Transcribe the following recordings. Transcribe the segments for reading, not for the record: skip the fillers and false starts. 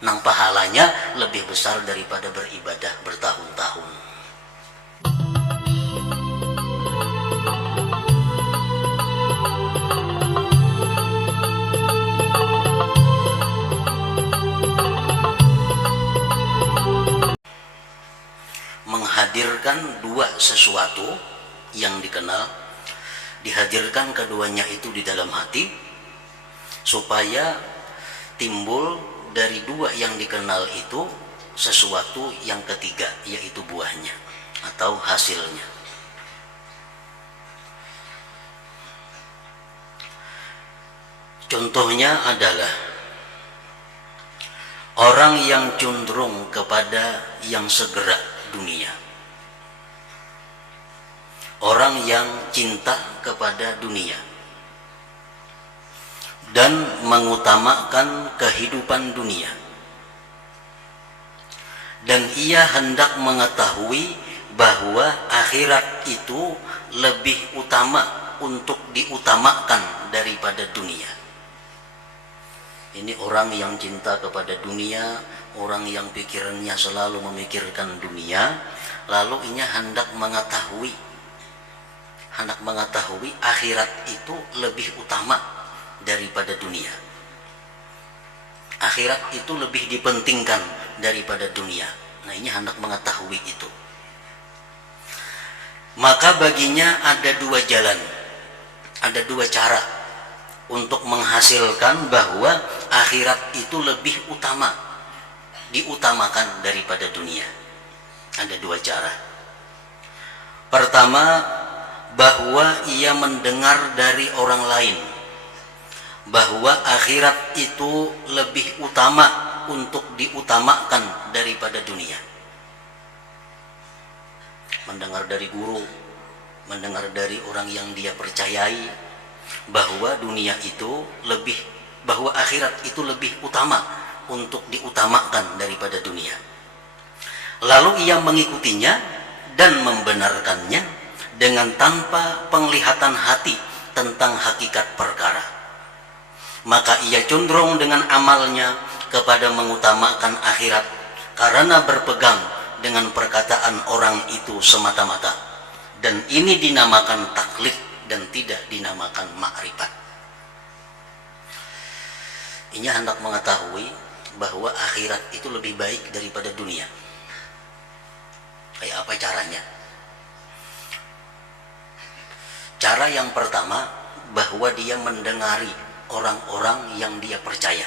nang pahalanya lebih besar daripada beribadah bertahun-tahun. Menghadirkan dua sesuatu yang dikenal, dihadirkan keduanya itu di dalam hati supaya timbul dari dua yang dikenal itu sesuatu yang ketiga, yaitu buahnya atau hasilnya. Contohnya adalah orang yang cenderung kepada yang segera dunia, orang yang cinta kepada dunia dan mengutamakan kehidupan dunia, dan ia hendak mengetahui bahwa akhirat itu lebih utama untuk diutamakan daripada dunia. Ini orang yang cinta kepada dunia, orang yang pikirannya selalu memikirkan dunia, lalu ia hendak mengetahui akhirat itu lebih utama daripada dunia. Akhirat itu lebih dipentingkan daripada dunia. Nah, ini hendak mengetahui itu. Maka baginya ada dua jalan, ada dua cara untuk menghasilkan bahwa akhirat itu lebih utama, diutamakan daripada dunia. Ada dua cara. Pertama, bahwa ia mendengar dari orang lain bahwa akhirat itu lebih utama untuk diutamakan daripada dunia. Mendengar dari guru, mendengar dari orang yang dia percayai bahwa dunia itu bahwa akhirat itu lebih utama untuk diutamakan daripada dunia. Lalu ia mengikutinya dan membenarkannya dengan tanpa penglihatan hati tentang hakikat perkara. Maka ia cenderung dengan amalnya kepada mengutamakan akhirat karena berpegang dengan perkataan orang itu semata-mata, dan ini dinamakan taklid dan tidak dinamakan makrifat. Ini hendak mengetahui bahwa akhirat itu lebih baik daripada dunia. Kayak apa caranya? Cara yang pertama, bahwa dia mendengari orang-orang yang dia percaya.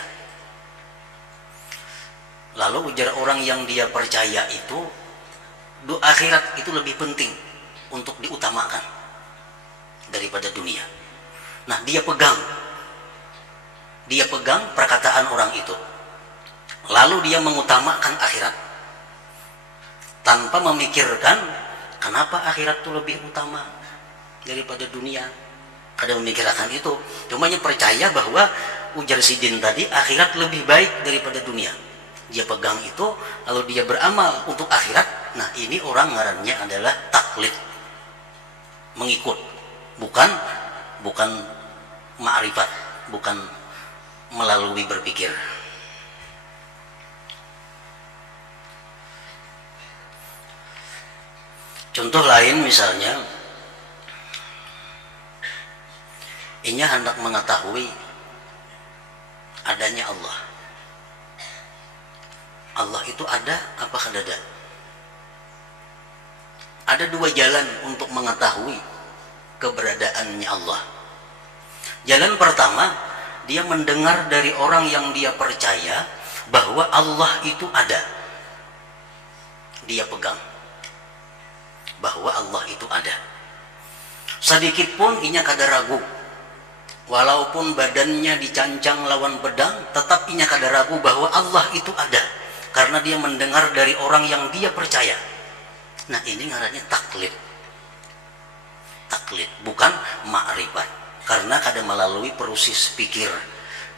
Lalu ujar orang yang dia percaya itu, akhirat itu lebih penting untuk diutamakan daripada dunia. Nah, dia pegang perkataan orang itu, lalu dia mengutamakan akhirat tanpa memikirkan kenapa akhirat itu lebih utama daripada dunia. Ada memikirkan itu, cuma percaya bahwa ujar sidin tadi akhirat lebih baik daripada dunia. Dia pegang itu, lalu dia beramal untuk akhirat. Nah, ini orang ngarannya adalah taklid, mengikut, bukan ma'rifat, bukan melalui berpikir. Contoh lain misalnya, ia hendak mengetahui adanya Allah. Allah itu ada apa tidak? Ada dua jalan untuk mengetahui keberadaannya Allah. Jalan pertama, dia mendengar dari orang yang dia percaya bahwa Allah itu ada. Dia pegang bahwa Allah itu ada. Sedikit pun inya kada ragu. Walaupun badannya dicancang lawan pedang, tetap inya kada ragu bahwa Allah itu ada, karena dia mendengar dari orang yang dia percaya. Nah, ini ngarannya taklid. Taklid, bukan ma'rifat, karena kada melalui proses pikir,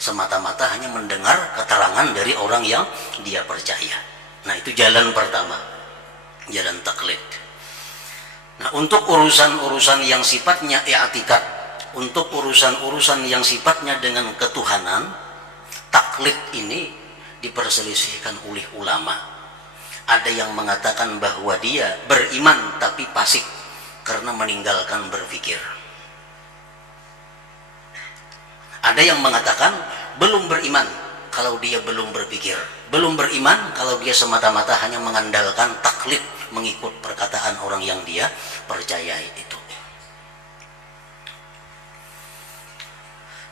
semata-mata hanya mendengar keterangan dari orang yang dia percaya. Nah, itu jalan pertama, jalan taklid. Nah, untuk urusan-urusan yang sifatnya i'tikad, untuk urusan-urusan yang sifatnya dengan ketuhanan, taklid ini diperselisihkan oleh ulama. Ada yang mengatakan bahwa dia beriman tapi fasik karena meninggalkan berpikir. Ada yang mengatakan belum beriman kalau dia belum berpikir. Belum beriman kalau dia semata-mata hanya mengandalkan taklid, mengikut perkataan orang yang dia percayai itu.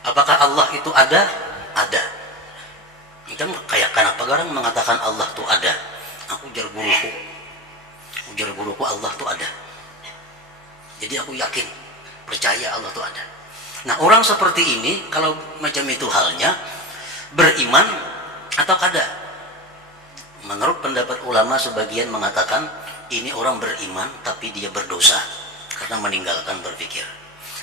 Apakah Allah itu ada? Ada. Kan kayak kenapa garang mengatakan Allah itu ada? Aku ujar guruku Allah itu ada. Jadi aku yakin, percaya Allah itu ada. Nah, orang seperti ini kalau macam itu halnya, beriman atau kada? Menurut pendapat ulama sebagian mengatakan ini orang beriman tapi dia berdosa karena meninggalkan berpikir.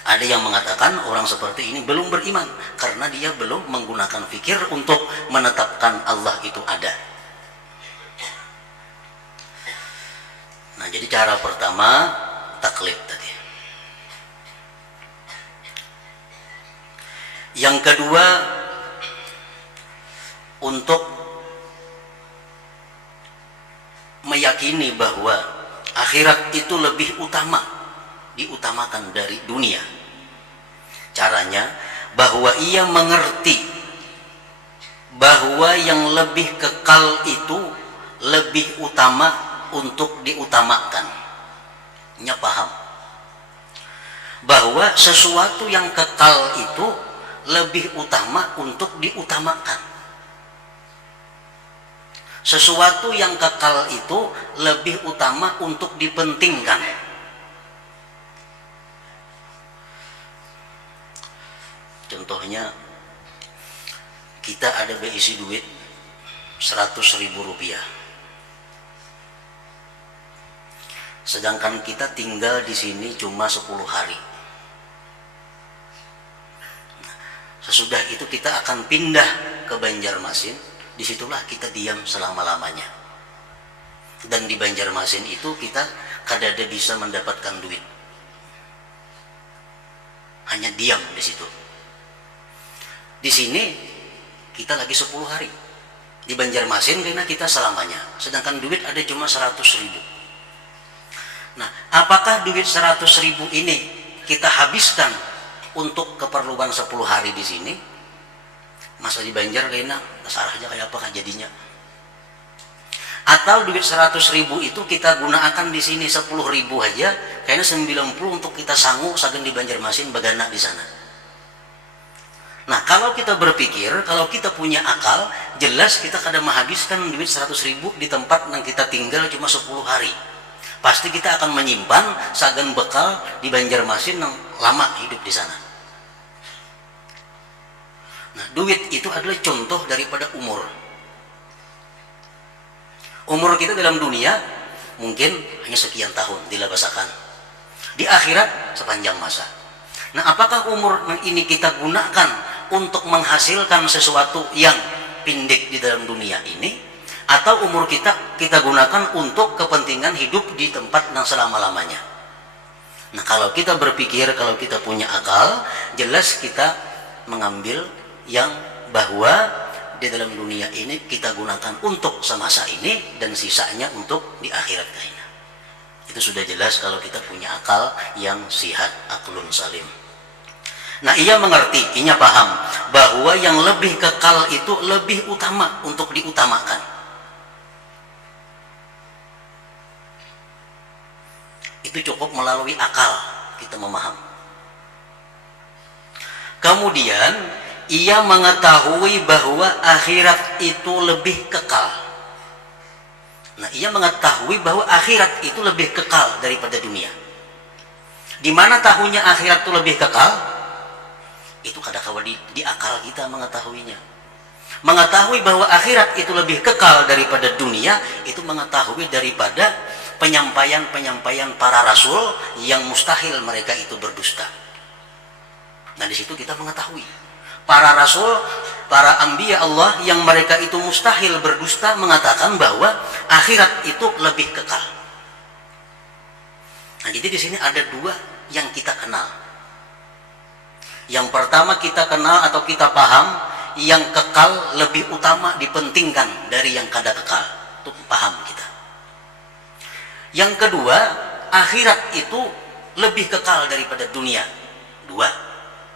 Ada yang mengatakan orang seperti ini belum beriman karena dia belum menggunakan fikir untuk menetapkan Allah itu ada. Nah, jadi cara pertama taklid tadi. Yang kedua, untuk meyakini bahwa akhirat itu lebih diutamakan dari dunia. Caranya bahwa ia mengerti bahwa yang lebih kekal itu lebih utama untuk diutamakan. Nya paham bahwa sesuatu yang kekal itu lebih utama untuk diutamakan. Sesuatu yang kekal itu lebih utama untuk dipentingkan. Contohnya, kita ada berisi duit 100.000 rupiah. Sedangkan kita tinggal di sini cuma 10 hari. Sesudah itu kita akan pindah ke Banjarmasin. Disitulah kita diam selama-lamanya. Dan di Banjarmasin itu kita kadada bisa mendapatkan duit. Hanya diam di situ. Di sini kita lagi 10 hari. Di Banjarmasin karena kita selamanya. Sedangkan duit ada cuma 100.000. Nah, apakah duit 100.000 ini kita habiskan untuk keperluan 10 hari di sini? Masa di Banjar kayaknya sarahnya kayak apa jadinya? Atau duit 100.000 itu kita gunakan di sini 10.000 aja, kayaknya 90 untuk kita sanggup sagen di Banjarmasin bagana di sana. Nah, kalau kita berpikir, kalau kita punya akal, jelas kita kadang menghabiskan duit 100.000 di tempat yang kita tinggal cuma 10 hari. Pasti kita akan menyimpan sagan bekal di Banjarmasin yang lama hidup di sana. Nah, duit itu adalah contoh daripada umur. Umur kita dalam dunia mungkin hanya sekian tahun dilabasakan. Di akhirat sepanjang masa. Nah, apakah umur ini kita gunakan untuk menghasilkan sesuatu yang pendek di dalam dunia ini, atau umur kita gunakan untuk kepentingan hidup di tempat yang selama-lamanya? Nah, kalau kita berpikir, kalau kita punya akal, jelas kita mengambil yang bahwa di dalam dunia ini kita gunakan untuk semasa ini dan sisanya untuk di akhirat kayaknya. Itu sudah jelas kalau kita punya akal yang sihat, aklun salim. Nah, ia mengerti, ia paham bahwa yang lebih kekal itu lebih utama untuk diutamakan. Itu cukup melalui akal kita memaham. Kemudian ia mengetahui bahwa akhirat itu lebih kekal. Nah, ia mengetahui bahwa akhirat itu lebih kekal daripada dunia. Di mana tahunya akhirat itu lebih kekal? Itu kadang-kadang di akal kita mengetahuinya. Mengetahui bahwa akhirat itu lebih kekal daripada dunia, itu mengetahui daripada penyampaian-penyampaian para rasul yang mustahil mereka itu berdusta. Nah, di situ kita mengetahui para rasul, para anbiya Allah yang mereka itu mustahil berdusta mengatakan bahwa akhirat itu lebih kekal. Nah, jadi di sini ada dua yang kita kenal. Yang pertama kita kenal atau kita paham, yang kekal lebih utama dipentingkan dari yang kada kekal. Itu paham kita. Yang kedua, akhirat itu lebih kekal daripada dunia. Dua.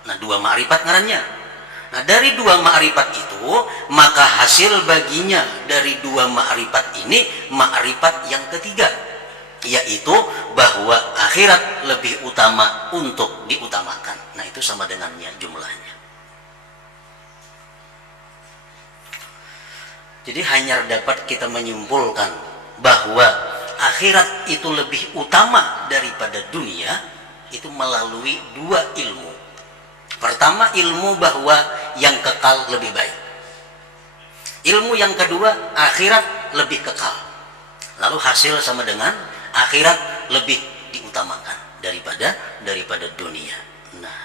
Nah, dua ma'rifat ngarannya. Nah, dari dua ma'rifat itu, maka hasil baginya dari dua ma'rifat ini, ma'rifat yang ketiga, yaitu bahwa akhirat lebih utama untuk diutamakan. Nah, itu sama dengannya jumlahnya. Jadi hanya dapat kita menyimpulkan bahwa akhirat itu lebih utama daripada dunia itu melalui dua ilmu. Pertama, ilmu bahwa yang kekal lebih baik. Ilmu yang kedua, akhirat lebih kekal. Lalu hasil sama dengan akhirat lebih diutamakan daripada dunia. Nah,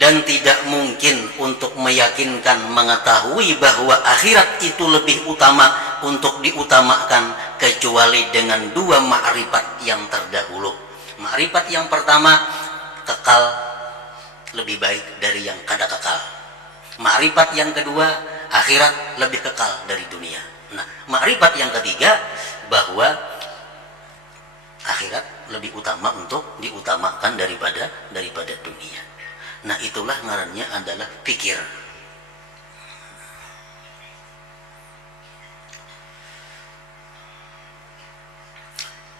dan tidak mungkin untuk meyakinkan, mengetahui bahwa akhirat itu lebih utama untuk diutamakan kecuali dengan dua ma'rifat yang terdahulu. Ma'rifat yang pertama, kekal lebih baik dari yang kada kekal. Ma'rifat yang kedua, akhirat lebih kekal dari dunia. Nah, ma'rifat yang ketiga, bahwa akhirat lebih utama untuk diutamakan daripada dunia. Nah, itulah ngarannya adalah pikir.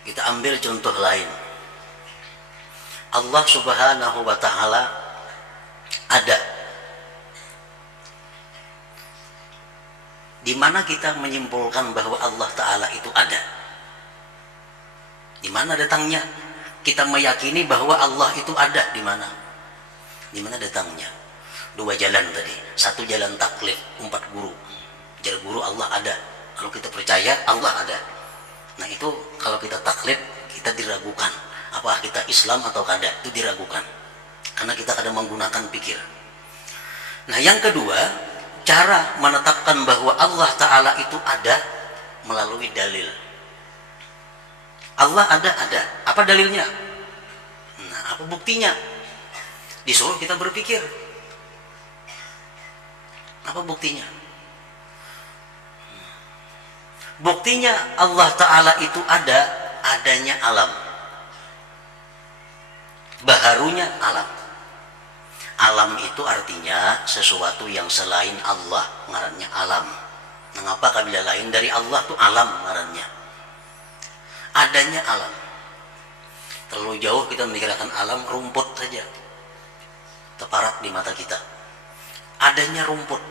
Kita ambil contoh lain. Allah Subhanahu wa ta'ala ada. Di mana kita menyimpulkan bahwa Allah Ta'ala itu ada? Di mana datangnya? Kita meyakini bahwa Allah itu ada di mana? Di mana datangnya? Dua jalan tadi. Satu jalan taklid, 4 guru. Jar guru Allah ada. Kalau kita percaya Allah ada. Nah, itu kalau kita taklid, kita diragukan. Apakah kita Islam atau kada? Itu diragukan. Karena kita kadang menggunakan pikir. Nah, yang kedua, cara menetapkan bahwa Allah Ta'ala itu ada melalui dalil. Allah ada. Apa dalilnya? Nah, apa buktinya? Disuruh kita berpikir. Apa buktinya? Buktinya Allah Ta'ala itu ada, adanya alam. Baharunya alam. Alam itu artinya sesuatu yang selain Allah, ngarannya alam. Mengapa kabila lain dari Allah itu alam ngarannya? Adanya alam. Terlalu jauh kita memikirkan alam, rumput saja teparak di mata kita. Adanya rumput.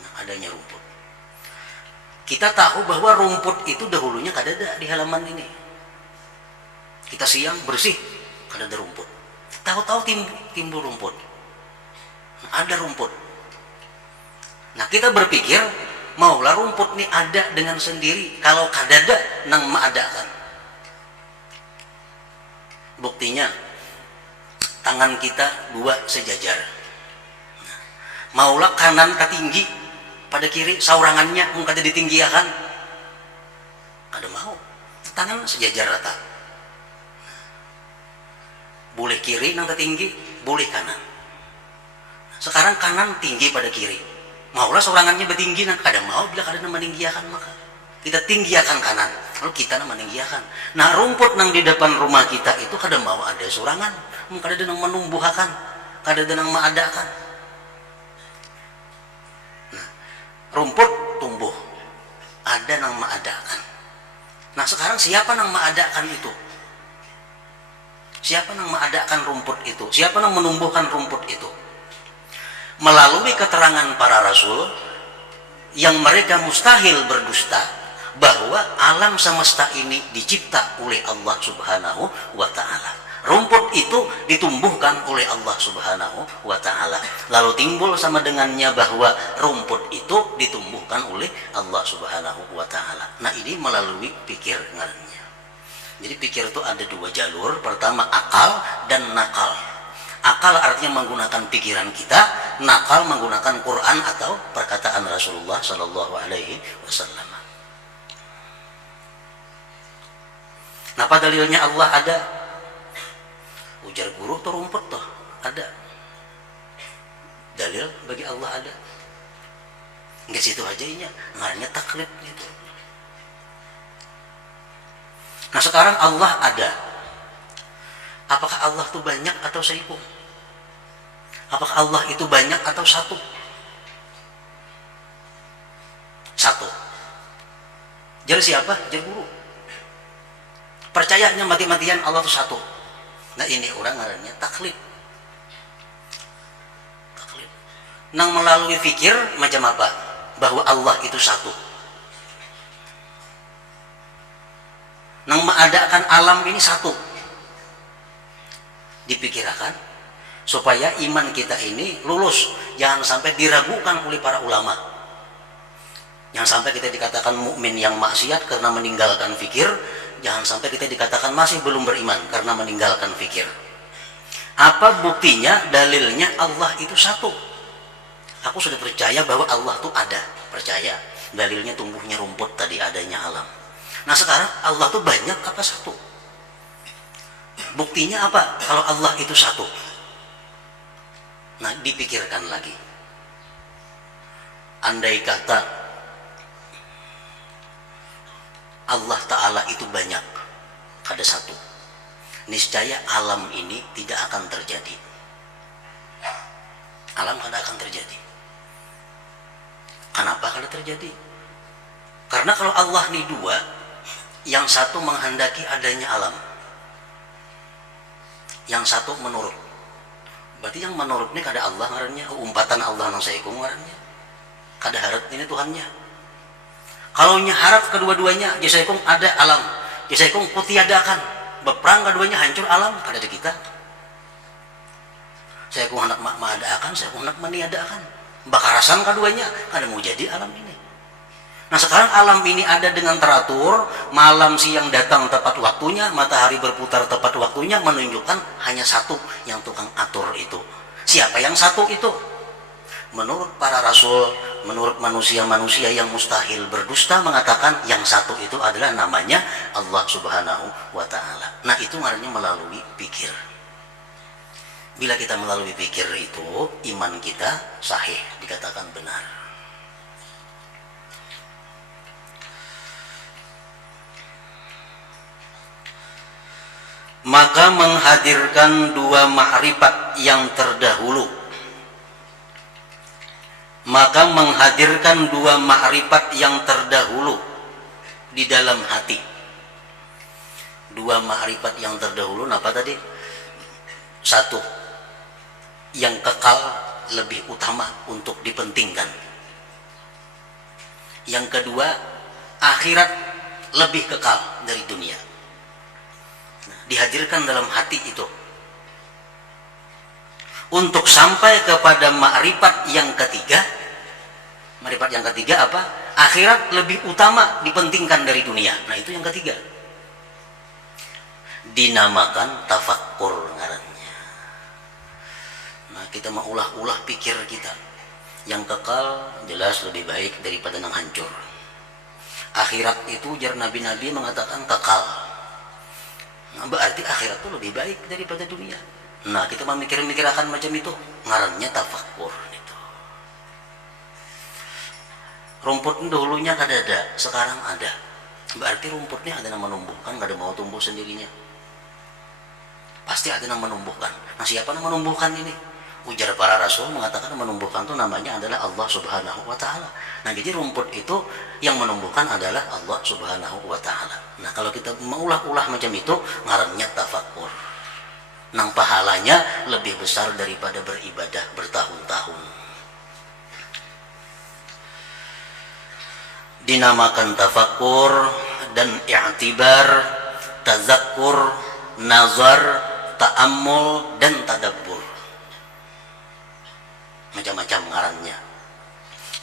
Nah, adanya rumput. Kita tahu bahwa rumput itu dahulunya kada ada di halaman ini. Kita siang bersih, kada ada rumput. Tahu-tahu timbul rumput. Nah, ada rumput. Nah, kita berpikir, maulah rumput ini ada dengan sendiri. Kalau kada ada, nang maadakan. Buktinya, tangan kita dua sejajar. Maulah kanan ketinggi pada kiri saurangannya mun kada ditinggiakan. Kada mau. Tangan sejajar rata. Boleh kiri nang tertinggi, boleh kanan. Sekarang kanan tinggi pada kiri. Maulah saurangannya bertinggi nang kada mau bila kada meninggiakan maka kita tinggiakan kanan. Lalu kita nang meninggiakan. Nah, rumput nang di depan rumah kita itu kada mau ada surangan. Kada ada nang menumbuhakan, kada ada nang maadakan. Nah, rumput tumbuh, ada nang maadakan. Nah, sekarang siapa nang maadakan itu? Siapa nang maadakan rumput itu? Siapa nang menumbuhkan rumput itu? Melalui keterangan para rasul yang mereka mustahil berdusta bahwa alam semesta ini dicipta oleh Allah Subhanahu wa ta'ala. Rumput itu ditumbuhkan oleh Allah Subhanahu wa ta'ala. Lalu timbul sama dengannya bahwa rumput itu ditumbuhkan oleh Allah Subhanahu wa ta'ala. Nah, ini melalui pikir ngarannya. Jadi pikir itu ada dua jalur. Pertama akal dan nakal. Akal artinya menggunakan pikiran kita, nakal menggunakan Quran atau perkataan Rasulullah Sallallahu Alaihi Wasallam. Apa dalilnya Allah ada? Ujar guru tuh rumput tuh ada. dalil bagi Allah ada. Enggak situ aja inya, ngarannya taklid gitu. Nah sekarang Allah ada. Apakah Allah itu banyak atau seikum? Apakah Allah itu banyak atau satu? Satu. Jar siapa? Jar guru. Percayanya mati-matian Allah itu satu. Nah ini orang ngarannya taklid. Taklid. Nang melalui fikir macam apa? Bahwa Allah itu satu. Nang mengadakan alam ini satu. Dipikirkan supaya iman kita ini lulus, jangan sampai diragukan oleh para ulama. Jangan sampai kita dikatakan mukmin yang maksiat karena meninggalkan fikir, jangan sampai kita dikatakan masih belum beriman karena meninggalkan fikir. Apa buktinya? Dalilnya Allah itu satu. Aku sudah percaya bahwa Allah itu ada, percaya. Dalilnya tumbuhnya rumput tadi, adanya alam. Nah sekarang Allah itu banyak apa satu? Buktinya apa kalau Allah itu satu? Nah dipikirkan lagi. Andai kata Allah Ta'ala itu banyak, ada satu, niscaya alam ini tidak akan terjadi. Alam tidak akan terjadi. Kenapa kalau terjadi? Karena kalau Allah ini dua, yang satu menghendaki adanya alam, yang satu menurut. Berarti yang menurut ini kada Allah ngarannya, umpatan Allah nang saikum ngarannya. Kada harap ini Tuhannya. Kalau nya harap kedua-duanya, jasaikum ada alam, jasaikum kutiadakan, berperang keduanya hancur alam, kada ada kita. Saya ku hendak mengadakan, saya ku hendak meniadakan. Bakarasan keduanya, kada mau jadi alam ini. Nah sekarang alam ini ada dengan teratur, malam siang datang tepat waktunya, matahari berputar tepat waktunya, menunjukkan hanya satu yang tukang atur itu. Siapa yang satu itu? Menurut para rasul, menurut manusia-manusia yang mustahil berdusta mengatakan yang satu itu adalah namanya Allah Subhanahu wa Ta'ala. Nah itu ngarannya melalui pikir. Bila kita melalui pikir itu, iman kita sahih, dikatakan benar. Maka menghadirkan dua ma'rifat yang terdahulu. Maka menghadirkan dua ma'rifat yang terdahulu di dalam hati. Dua ma'rifat yang terdahulu, apa tadi? Satu, yang kekal lebih utama untuk dipentingkan. Yang kedua, akhirat lebih kekal dari dunia. Nah, dihadirkan dalam hati itu. Untuk sampai kepada ma'rifat yang ketiga. Ma'rifat yang ketiga apa? Akhirat lebih utama dipentingkan dari dunia. Nah itu yang ketiga. Dinamakan tafakkur ngarannya. Nah kita mau ulah-ulah pikir kita. Yang kekal jelas lebih baik daripada yang hancur. Akhirat itu jar nabi-nabi mengatakan kekal. Nah, berarti akhirat itu lebih baik daripada dunia. Nah kita memikir-mikir akan macam itu, ngarannya tafakkur itu. Rumput dahulunya kada ada, sekarang ada. Berarti rumputnya ada yang menumbuhkan, kada mau tumbuh sendirinya. Pasti ada yang menumbuhkan. Nah siapa yang menumbuhkan ini? Ujar para rasul mengatakan menumbuhkan itu namanya adalah Allah Subhanahu wa Ta'ala. Nah jadi rumput itu yang menumbuhkan adalah Allah Subhanahu wa Ta'ala. Nah kalau kita mengulah-ulah macam itu, ngarannya tafakkur. Nang pahalanya lebih besar daripada beribadah bertahun-tahun. Dinamakan tafakkur dan i'tibar, tazakkur, nazar, ta'ammul dan tadabbur. Macam-macam ngarannya.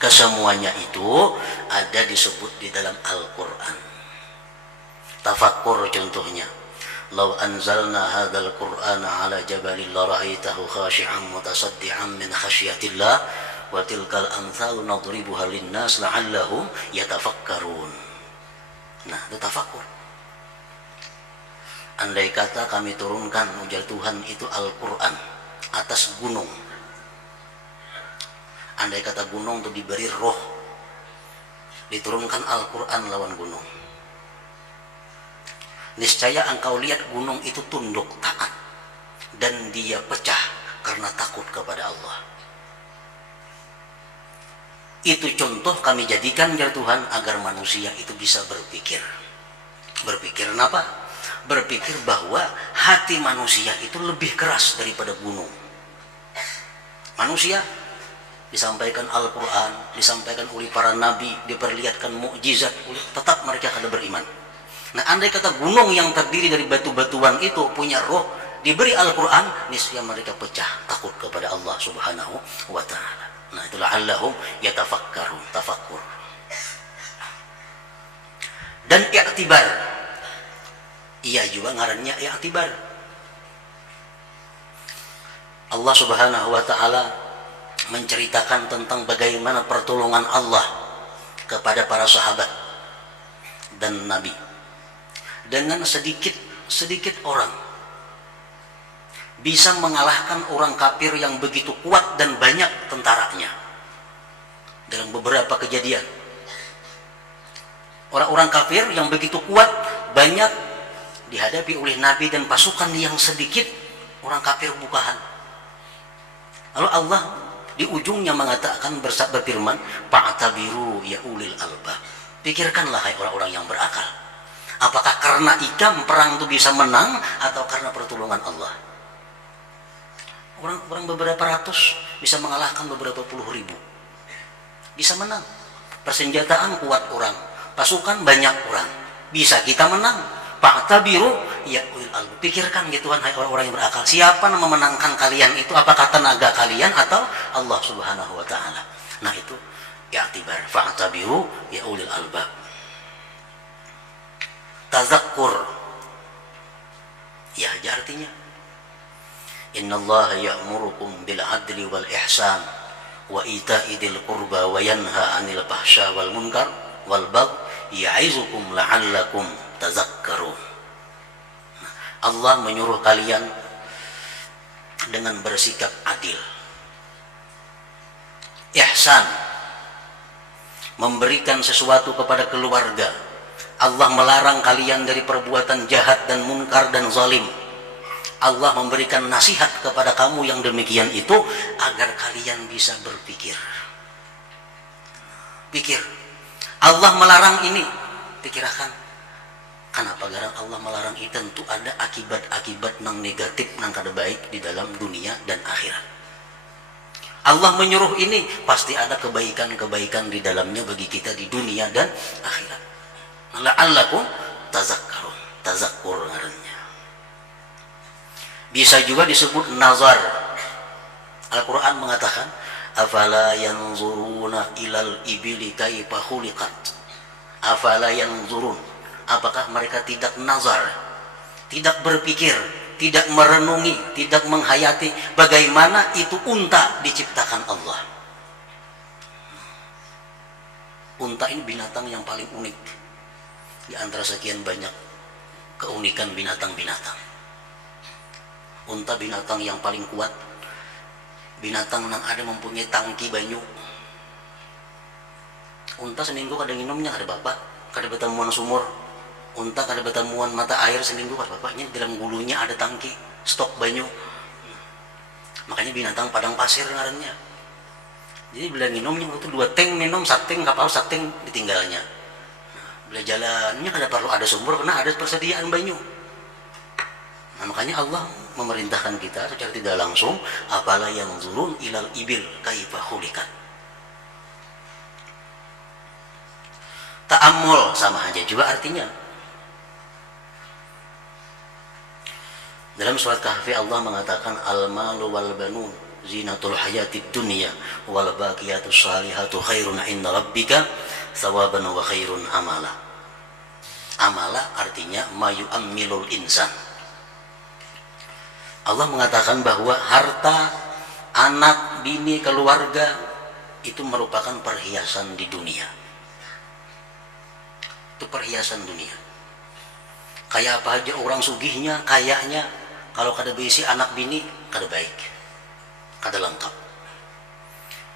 Kesemuanya itu ada disebut di dalam Al-Quran. Tafakkur contohnya. Law anzalna hadzal Qur'ana 'ala jabalin la ra'aitahu khashi'an mutasaddian min khasyatillah wa tilkal amthalu nadribuha lin-nas la'allahum yatafakkarun. Nah, itu tafakkur. Andai kata kami turunkan ujar Tuhan itu Al-Quran atas gunung, Andai kata gunung itu diberi roh, diturunkan Al-Quran lawan gunung, niscaya engkau lihat gunung itu tunduk taat dan dia pecah karena takut kepada Allah. Itu contoh kami jadikan ya Tuhan agar manusia itu bisa berpikir. Berpikir apa? Berpikir bahwa hati manusia itu lebih keras daripada gunung. Manusia disampaikan Al-Quran, disampaikan oleh para nabi, diperlihatkan mukjizat, tetap mereka kada beriman. Nah, andai kata gunung yang terdiri dari batu-batuan itu punya roh, diberi Al-Quran, niscaya mereka pecah takut kepada Allah Subhanahu wa ta'ala. Nah, itulah Allahum yatafakkarun, tafakkur. Dan i'tibar, iya juga ngarannya i'tibar. Allah Subhanahu wa ta'ala menceritakan tentang bagaimana pertolongan Allah kepada para sahabat dan nabi dengan sedikit orang bisa mengalahkan orang kafir yang begitu kuat dan banyak tentaranya. Dalam beberapa kejadian, orang-orang kafir yang begitu kuat banyak dihadapi oleh nabi dan pasukan yang sedikit orang kafir bukahan. Lalu Allah di ujungnya mengatakan, berfirman, fa'tabiru ya ulil albab. Pikirkanlah hai orang-orang yang berakal. Apakah karena ikam perang itu bisa menang atau karena pertolongan Allah? Orang beberapa ratus bisa mengalahkan beberapa puluh ribu. Bisa menang. Persenjataan kuat orang, pasukan banyak orang. Bisa kita menang. Fa'tabiru ya ulil albab. Pikirkan gitu Tuhan, hai orang-orang yang berakal. Siapa yang memenangkan kalian itu? Apakah tenaga kalian atau Allah Subhanahu wa ta'ala? Nah, itu i'tibar. Fa'tabiru ya ulil albab. Tazakkur, ya aja artinya. Innallaha ya'murukum bil adli wal ihsan wa ita'i dzil qurba wa yanha 'anil fahsya wal munkar wal baghi ya'izukum la'allakum tazakkarun. Allah menyuruh kalian dengan bersikap adil, ihsan, memberikan sesuatu kepada keluarga. Allah melarang kalian dari perbuatan jahat dan munkar dan zalim. Allah memberikan nasihat kepada kamu yang demikian itu agar kalian bisa berpikir. Pikir. Allah melarang ini. Pikirkan. Kenapa garang Allah melarang itu? Tentu ada akibat-akibat yang negatif, yang kada baik di dalam dunia dan akhirat. Allah menyuruh ini, pasti ada kebaikan-kebaikan di dalamnya bagi kita di dunia dan akhirat. La'allakum tazakkarun, tazakkur ngarannya. Bisa juga disebut nazar. Al-Quran mengatakan, afala yanzuruna ilal ibili kaifa khuliqat. Afala yanzurun. Apakah mereka tidak nazar, tidak berpikir, tidak merenungi, tidak menghayati bagaimana itu unta diciptakan Allah. Unta ini binatang yang paling unik di antara sekian banyak keunikan binatang-binatang. Unta binatang yang paling kuat, binatang yang ada mempunyai tangki banyu. Unta seminggu kada minumnya kada bapak, kada bertemuan sumur. Unta kada bertemuan mata air seminggu kada bapaknya, dalam gulunya ada tangki stok banyu. Makanya binatang padang pasir ngarannya. Jadi bila minumnya waktu 2 teng minum, 1 teng kapal, 1 teng ditinggalnya. Bila jalannya kada perlu ada sumur karena ada persediaan banyu. Nah, makanya Allah memerintahkan kita secara tidak langsung, apala yang zulun ilal ibil kaifa khuliqat. Ta'ammul sama aja juga artinya. Dalam surat Kahfi Allah mengatakan, al-malu wal banun zinatul hayatid dunya wal baqiyatus salihatu khairun 'inda rabbika thawaban wa khairun amala. Amala artinya mayu'ammilul insan. Allah mengatakan bahwa harta, anak, bini, keluarga itu merupakan perhiasan di dunia. Itu perhiasan dunia. Kayak apa aja orang sugihnya, kayaknya, kalau kada berisi anak bini kada baik, kada lengkap.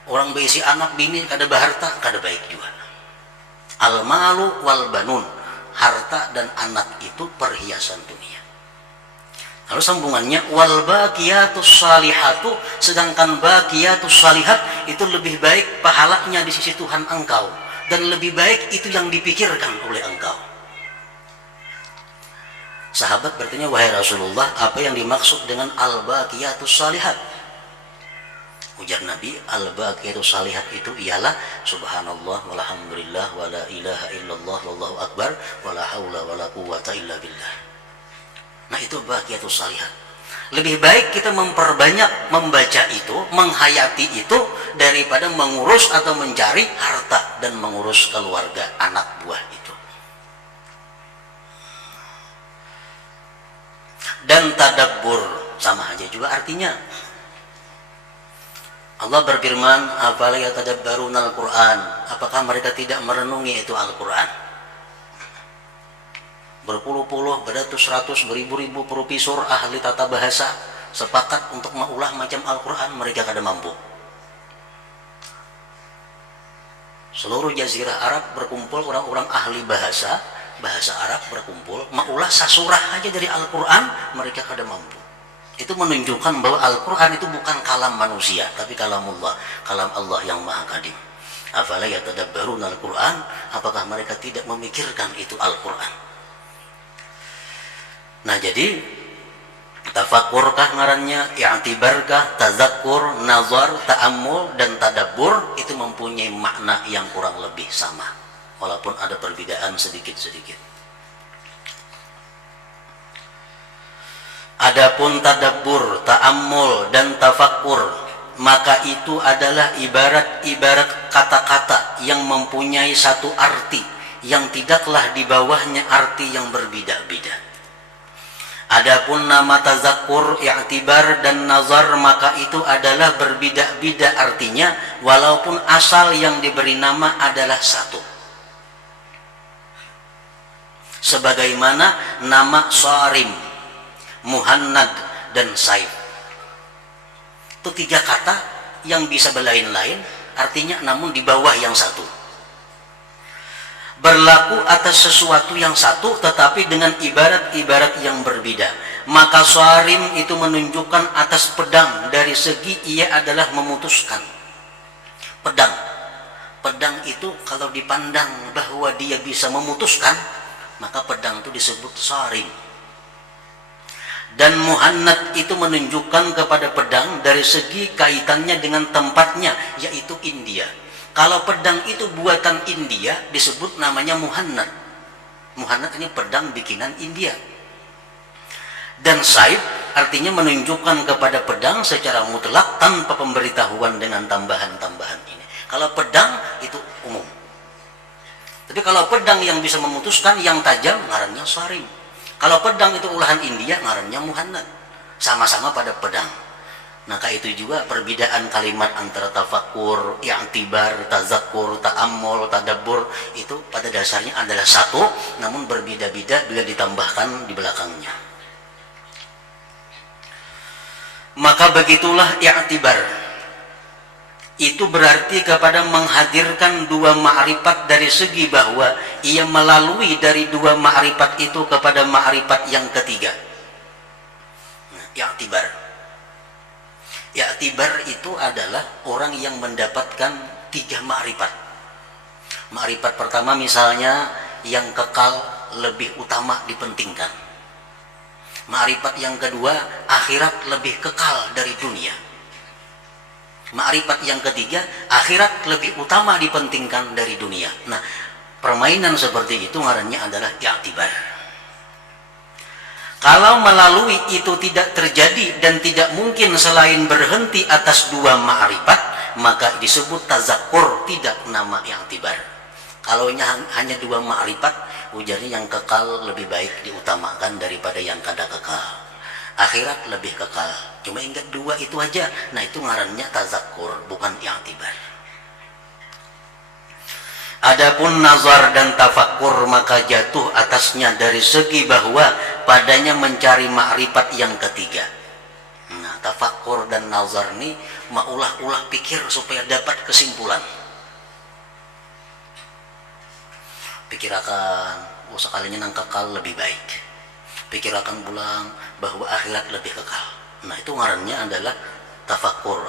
Orang besi anak bini kada baharta kada baik juga. Al malu wal banun, harta dan anak itu perhiasan dunia. Lalu sambungannya wal baqiyatus salihatu, sedangkan baqiyatus salihat itu lebih baik pahalanya di sisi Tuhan engkau, dan lebih baik itu yang dipikirkan oleh engkau. Sahabat bertanya, wahai Rasulullah, apa yang dimaksud dengan al baqiyatus salihat? Ujar Nabi, al baqiyatus salihat itu ialah subhanallah walhamdulillah wala ilaha illallah wallahu akbar wala haula wala quwata illa billah. Nah, itu baqiyatus salihat. Lebih baik kita memperbanyak membaca itu, menghayati itu, daripada mengurus atau mencari harta dan mengurus keluarga anak buah itu. Dan tadabbur sama aja juga artinya. Allah berfirman, afala yatadabbarunal Qur'an, apakah mereka tidak merenungi itu Al-Qur'an? Berpuluh-puluh, beratus-ratus, beribu-ribu profesor ahli tata bahasa sepakat untuk mengulah macam Al-Quran, mereka kada mampu. Seluruh jazirah Arab berkumpul orang-orang ahli bahasa Arab berkumpul mengulah sasurah aja dari Al-Quran, mereka kada mampu. Itu menunjukkan bahwa Al-Quran itu bukan kalam manusia, tapi kalamullah, kalam Allah yang maha kadim. Afala yatadabbaruna Al-Quran, apakah mereka tidak memikirkan itu Al-Quran? Nah, jadi tafakurkah ngarannya, i'tibarkah, tazakkur, nazar, ta'ammul, dan tadabbur itu mempunyai makna yang kurang lebih sama, walaupun ada perbedaan sedikit-sedikit. Adapun tadabbur, ta'ammul, dan tafakkur, maka itu adalah ibarat-ibarat kata-kata yang mempunyai satu arti yang tidaklah di bawahnya arti yang berbeda-beda. Adapun nama tazakkur, i'tibar, dan nazar, maka itu adalah berbeda-beda artinya, walaupun asal yang diberi nama adalah satu. Sebagaimana nama Sarim, Muhannad, dan Saib. Itu tiga kata yang bisa berlain-lain artinya, namun di bawah yang satu. Berlaku atas sesuatu yang satu tetapi dengan ibarat-ibarat yang berbeda. Maka Sarim itu menunjukkan atas pedang, dari segi ia adalah memutuskan. Pedang itu kalau dipandang bahwa dia bisa memutuskan, maka pedang itu disebut Sarim. Dan Muhannad itu menunjukkan kepada pedang dari segi kaitannya dengan tempatnya, yaitu India. Kalau pedang itu buatan India, disebut namanya Muhannad. Muhannad ini pedang bikinan India. Dan Saib artinya menunjukkan kepada pedang secara mutlak tanpa pemberitahuan dengan tambahan-tambahan ini. Kalau pedang itu umum. Tapi kalau pedang yang bisa memutuskan, yang tajam, ngarannya Sarim. Kalau pedang itu olahan India, ngarannya Muhannad. Sama-sama pada pedang. Maka itu juga perbedaan kalimat antara tafakur, i'tibar, tazakkur, ta'ammul, tadabbur itu pada dasarnya adalah satu, namun berbeda-beda bila ditambahkan di belakangnya. Maka begitulah i'tibar. Itu berarti kepada menghadirkan dua ma'rifat dari segi bahwa ia melalui dari dua ma'rifat itu kepada ma'rifat yang ketiga. I'tibar. I'tibar itu adalah orang yang mendapatkan tiga ma'rifat. Ma'rifat pertama misalnya yang kekal lebih utama dipentingkan. Ma'rifat yang kedua, akhirat lebih kekal dari dunia. Ma'rifat yang ketiga, akhirat lebih utama dipentingkan dari dunia. Nah, permainan seperti itu ngarannya adalah i'tibar. Kalau melalui itu tidak terjadi dan tidak mungkin selain berhenti atas dua ma'rifat, maka disebut tazakkur, tidak nama i'tibar. Kalau hanya dua ma'rifat, ujarnya yang kekal lebih baik diutamakan daripada yang kada kekal. Akhirat lebih kekal. Cuma ingat dua itu aja. Nah, itu ngarannya tazakkur, bukan i'tibar. Adapun nazar dan tafakkur maka jatuh atasnya dari segi bahwa padanya mencari ma'rifat yang ketiga. Nah, tafakur dan nazar nih maulah-ulah pikir supaya dapat kesimpulan. Pikirakan, oh sekalinya nang kekal lebih baik. Pikirakan pulang bahwa akhirat lebih kekal. Nah itu ngarannya adalah tafakur